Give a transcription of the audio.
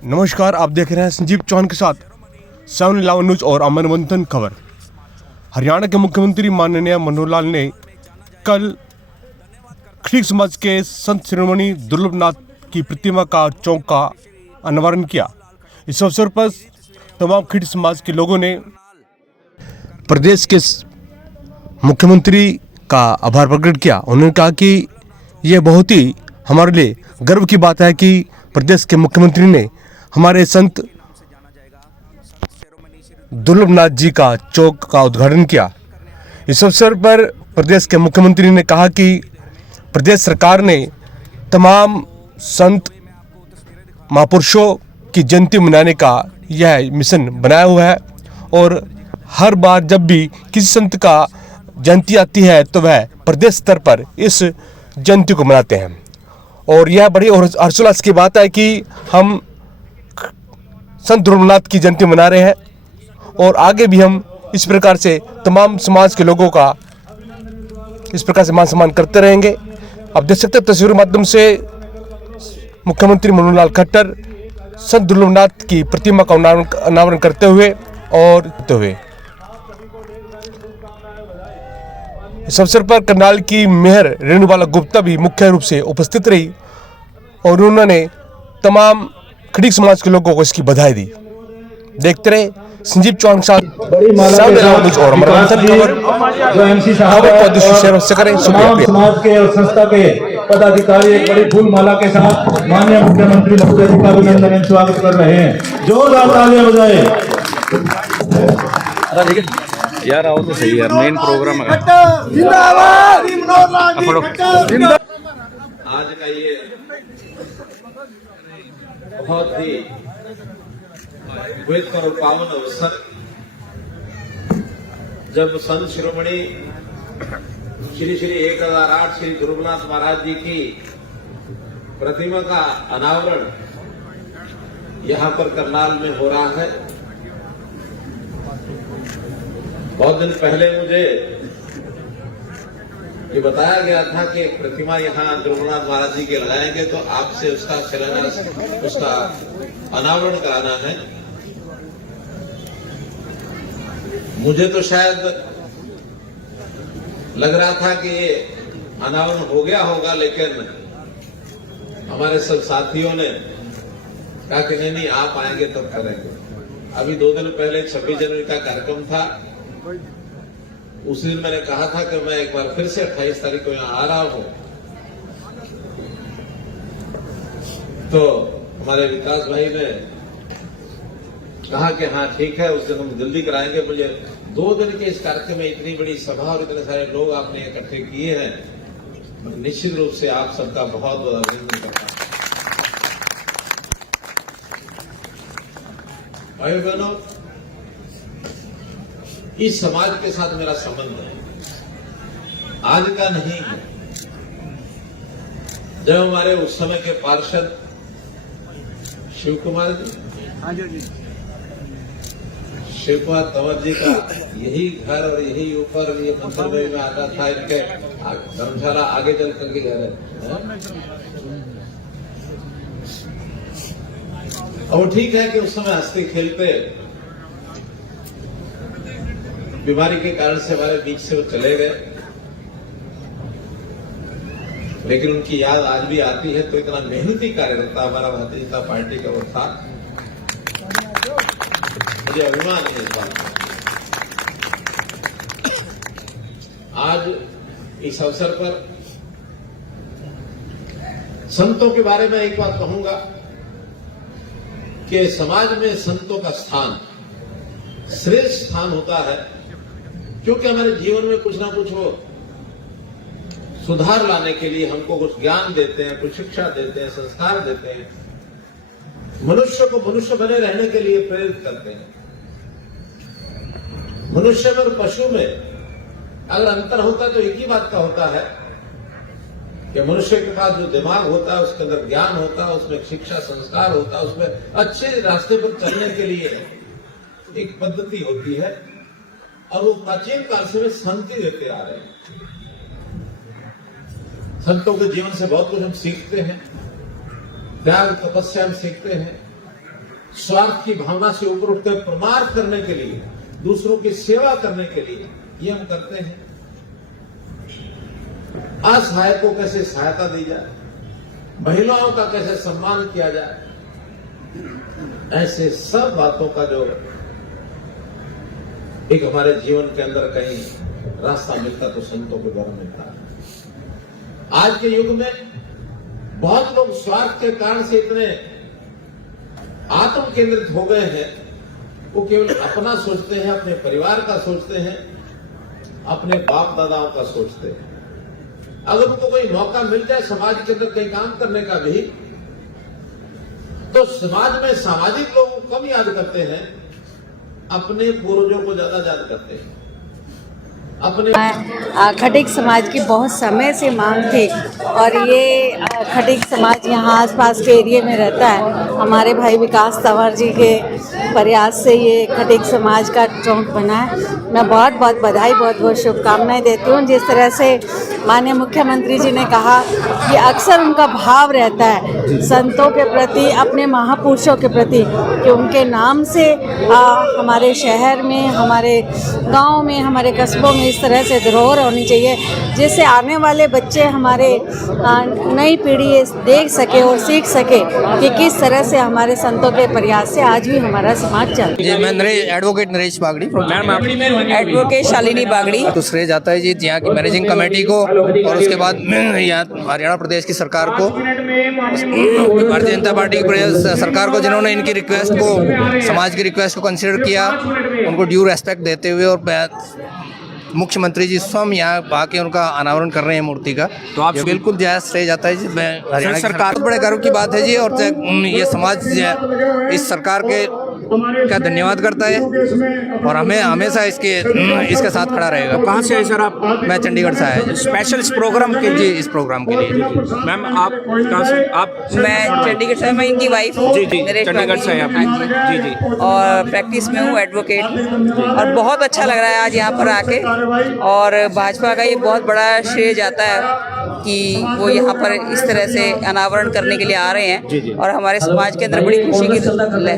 नमस्कार, आप देख रहे हैं संजीव चौहान के साथ 7/11 न्यूज और अमर मंथन खबर। हरियाणा के मुख्यमंत्री माननीय मनोहर लाल ने कल खड़ीक समाज के संत शिरोमणि दुर्लभनाथ की प्रतिमा का चौक का अनावरण किया। इस अवसर पर तमाम खड़ीक समाज के लोगों ने प्रदेश के मुख्यमंत्री का आभार प्रकट किया। उन्होंने कहा कि यह बहुत ही हमारे लिए गर्व की बात है कि प्रदेश के मुख्यमंत्री ने हमारे संत दुर्लभनाथ जी का चौक का उद्घाटन किया। इस अवसर पर प्रदेश के मुख्यमंत्री ने कहा कि प्रदेश सरकार ने तमाम संत महापुरुषों की जयंती मनाने का यह मिशन बनाया हुआ है और हर बार जब भी किसी संत का जयंती आती है तो वह प्रदेश स्तर पर इस जयंती को मनाते हैं। और यह बड़ी हर्षोल्लास की बात है कि हम संत दुर्लभनाथ की जयंती मना रहे हैं और आगे भी हम इस प्रकार से तमाम समाज के लोगों का इस प्रकार से मान सम्मान करते रहेंगे। आप देख सकते हैं तस्वीरों के माध्यम से मुख्यमंत्री मनोहर लाल खट्टर संत दुर्लभनाथ की प्रतिमा का अनावरण करते हुए इस अवसर पर करनाल की मेयर रेणुबाला गुप्ता भी मुख्य रूप से उपस्थित रही और उन्होंने तमाम खड़ीक समाज के लोगों को इसकी बधाई दी। देखते रहे संजीव चौहान के साथ और समाज के और संस्था के पदाधिकारी एक बड़ी फूल माला के साथ माननीय मुख्यमंत्री महोदय जी का अभिनंदन स्वागत कर रहे हैं। जोरदार तालियां बजाएं। यार आओ तो सही यार, मेन प्रोग्राम है। आज का ये बहुत ही पवित्र और पावन अवसर, जब संत शिरोमणि श्री 1008 श्री दुर्लभनाथ महाराज जी की प्रतिमा का अनावरण यहाँ पर करनाल में हो रहा है। बहुत दिन पहले मुझे ये बताया गया था कि एक प्रतिमा यहाँ दुर्लभनाथ महाराज जी के लगाएंगे तो आपसे उसका शिलान्यास, उसका अनावरण कराना है। मुझे तो शायद लग रहा था कि ये अनावरण हो गया होगा, लेकिन हमारे सब साथियों ने कहा कि नहीं आप आएंगे तब करेंगे। अभी 2 दिन पहले 26 जनवरी का कार्यक्रम था, उस दिन मैंने कहा था कि मैं एक बार फिर से 28 तारीख को यहाँ आ रहा हूं, तो हमारे विकास भाई ने कहा कि हाँ ठीक है, उस दिन हम जल्दी कराएंगे। मुझे 2 दिन के इस कार्यक्रम में इतनी बड़ी सभा और इतने सारे लोग आपने इकट्ठे किए हैं, निश्चित रूप से आप सबका बहुत बहुत अभिनंदन करता हूं। भाइयों बहनों, इस समाज के साथ मेरा संबंध है, आज का नहीं है। जब हमारे उस समय के पार्षद शिव कुमार जी, शिव कुमार तंवर जी का यही घर और यही ऊपर ये मंदिर में आता था, इनके धर्मशाला आगे चल करके घर है। और ठीक है कि उस समय हंसते खेलते, बीमारी के कारण से हमारे बीच से वो चले गए, लेकिन उनकी याद आज भी आती है। तो इतना मेहनती कार्यकर्ता हमारा भारतीय जनता पार्टी का वो था, मुझे अभिमान है इस बात का। आज इस अवसर पर संतों के बारे में एक बात कहूंगा कि समाज में संतों का स्थान श्रेष्ठ स्थान होता है, क्योंकि हमारे जीवन में कुछ ना कुछ वो सुधार लाने के लिए हमको कुछ ज्ञान देते हैं, कुछ शिक्षा देते हैं, संस्कार देते हैं, मनुष्य को मनुष्य बने रहने के लिए प्रेरित करते हैं। मनुष्य में और पशु में अगर अंतर होता है तो एक ही बात का होता है कि मनुष्य के पास जो दिमाग होता है, उसके अंदर ज्ञान होता है, उसमें शिक्षा संस्कार होता है, उसमें अच्छे रास्ते पर चलने के लिए एक पद्धति होती है, और वो प्राचीन काल से वे संत ही देते आ रहे हैं। संतों के जीवन से बहुत कुछ हम सीखते हैं, त्याग तपस्या हम सीखते हैं, स्वार्थ की भावना से ऊपर उठकर परमार्थ करने के लिए, दूसरों की सेवा करने के लिए ये हम करते हैं। असहाय को कैसे सहायता दी जाए, महिलाओं का कैसे सम्मान किया जाए, ऐसे सब बातों का जो एक हमारे जीवन के अंदर कहीं रास्ता मिलता तो संतों के द्वारा मिलता है। आज के युग में बहुत लोग स्वार्थ के कारण से इतने आत्म केंद्रित हो गए हैं, वो केवल अपना सोचते हैं, अपने परिवार का सोचते हैं, अपने बाप दादाओं का सोचते हैं। अगर उनको कोई मौका मिल जाए समाज के अंदर कहीं काम करने का भी, तो समाज में सामाजिक लोगों को कम याद करते हैं, अपने पूर्वजों को ज्यादा याद करते हैं। अपने खटीक समाज की बहुत समय से मांग थी और ये खटीक समाज यहाँ आसपास के एरिया में रहता है। हमारे भाई विकास तंवर जी के प्रयास से ये खटीक समाज का चौक बना है। मैं बहुत बहुत बधाई, बहुत बहुत शुभकामनाएं देती हूँ। जिस तरह से माननीय मुख्यमंत्री जी ने कहा कि अक्सर उनका भाव रहता है संतों के प्रति, अपने महापुरुषों के प्रति, कि उनके नाम से हमारे शहर में, हमारे गांव में, हमारे कस्बों में इस तरह से धरोहर होनी चाहिए जिससे आने वाले बच्चे, हमारे नई पीढ़ी देख सके और सीख सके कि किस तरह से हमारे संतों के प्रयास से आज भी हमारा समाज चल रहा है। जी, मैं एडवोकेट नरेश बागड़ी, मैम आप एडवोकेट शालिनी बागड़ी। तो श्रेय जाता है जी यहाँ की मैनेजिंग कमेटी को और उसके बाद यहाँ हरियाणा प्रदेश की सरकार को, भारतीय जनता पार्टी की सरकार को, जिन्होंने इनकी रिक्वेस्ट को, समाज की रिक्वेस्ट को कंसिडर किया, उनको ड्यू रेस्पेक्ट देते हुए। और मुख्यमंत्री जी स्वयं यहाँ आके उनका अनावरण कर रहे हैं मूर्ति का, तो आप बिल्कुल जायज श्रेय जाता है जी। मैं हरियाणा की सरकार, बहुत बड़े गर्व की बात है जी। और ये समाज इस सरकार के का धन्यवाद करता है और हमें हमेशा इसके साथ खड़ा रहेगा। कहाँ से है सर आप? मैं चंडीगढ़ से आया जी, स्पेशल इस प्रोग्राम के जी, इस प्रोग्राम के लिए। मैम आप कहाँ से? आप? मैं चंडीगढ़ से, मैं इनकी वाइफ हूँ। जी जी, चंडीगढ़ से हैं आप? जी जी। और प्रैक्टिस में हूँ एडवोकेट, और बहुत अच्छा लग रहा है आज यहाँ पर आके। और भाजपा का ये बहुत बड़ा श्रेय जाता है कि वो यहाँ पर इस तरह से अनावरण करने के लिए आ रहे हैं और हमारे समाज के अंदर बड़ी खुशी की लहर